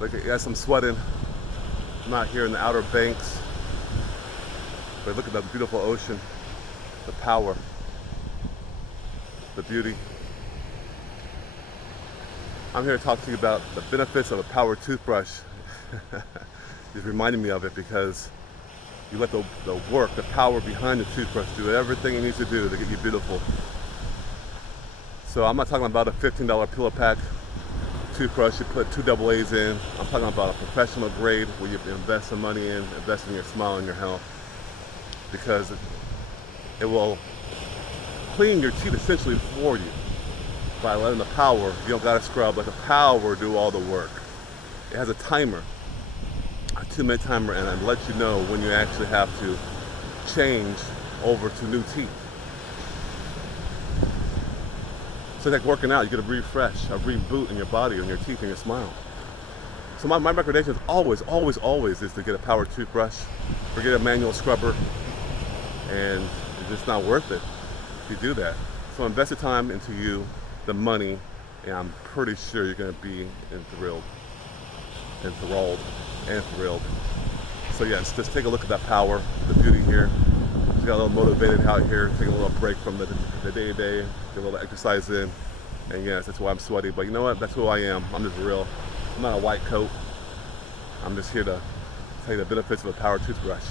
Like, yes, I'm sweating. I'm out here in the Outer Banks. But look at the beautiful ocean, the power, the beauty. I'm here to talk to you about the benefits of a power toothbrush. It's reminding me of it because you let the work, the power behind the toothbrush do everything it needs to do to get you beautiful. So I'm not talking about a $15 pillow pack toothbrush you put 2 AA's in. I'm talking about a professional grade where you invest some money in, invest in your smile and your health, because it will clean your teeth essentially for you by letting the power, you don't gotta scrub, let the power do all the work. It has a timer, a 2-minute timer, and it lets you know when you actually have to change over to new teeth. So it's like working out, you get a refresh, a reboot in your body, in your teeth, and your smile. So my recommendation is always is to get a power toothbrush. Forget a manual scrubber, and it's just not worth it if you do that. So invest the time into you, the money, and I'm pretty sure you're gonna be enthralled. So yes, just take a look at that power, the beauty here. Just got a little motivated out here, taking a little break from the day-to-day, get a little exercise in. And yes, that's why I'm sweaty. But you know what? That's who I am. I'm just real. I'm not a white coat. I'm just here to tell you the benefits of a power toothbrush.